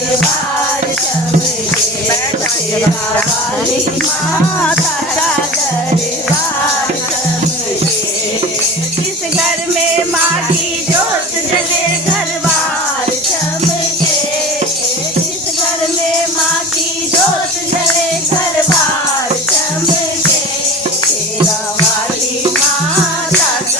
दरबार चमके, शेरा वाली माता का दरबार चमके। जिस घर में माँ की जोत जले घरबार चमके, जिस घर में माँ की जोत